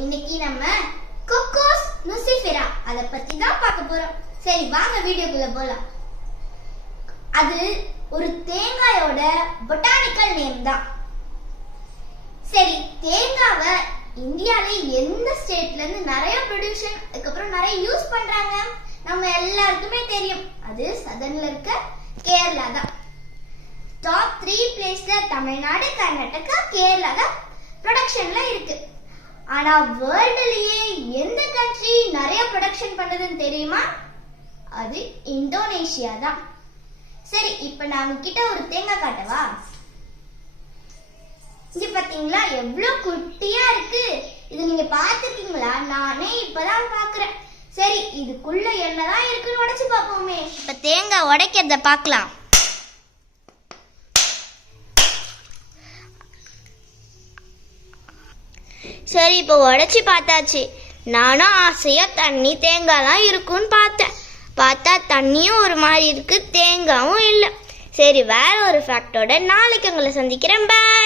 இன்னைக்கு நம்ம கொக்கோஸ் நுசிஃபெரா அத பத்தி தான் பார்க்க போறோம். சரி வாங்க வீடியோக்குள்ள போலாம். அது ஒரு தேங்காயோட பொட்டானிக்கல் நேம் தான். சரி, தேங்காவை இந்தியால எந்த ஸ்டேட்ல இருந்து நிறைய ப்ரொடியூஷன் அதுக்கப்புறம் நிறைய யூஸ் பண்றாங்க நம்ம எல்லாருக்குமே தெரியும். அது சதர்ன்ல இருக்க கேரளா தான். டாப் 3 பிளேஸ்ல தமிழ்நாடு, கர்நாடகா, கேரளா தான் ப்ரொடக்ஷன்ல இருக்கு. ஆனா வேர்ல்ட்லயே எந்த கண்ட்ரி நிறைய ப்ரொடக்ஷன் பண்றதுன்னு தெரியுமா? அது இந்தோனேஷியா தான். சரி, இப்ப நான் உங்ககிட்ட ஒரு தேங்காய் காட்டவா? இங்க பாத்தீங்களா எவ்வளவு குட்டியா இருக்கு. இது நீங்க பாத்துருக்கீங்களா? நானே இப்பதான் பாக்குறேன். சரி, இதுக்குள்ள என்னதான் இருக்குன்னு உடைச்சு பாப்போமே. இப்ப தேங்காய் உடைக்கிறத பாக்கலாம். சரி, இப்போ உடைச்சி பார்த்தாச்சு. நானும் ஆசையா தண்ணி தேங்காய்லாம் இருக்குன்னு பார்த்தா தண்ணியும் ஒரு மாதிரி இருக்கு, தேங்காயும் இல்லை. சரி, வேற ஒரு ஃபேக்டோட நாளைக்கு உங்களை சந்திக்கிறேன். பாய்.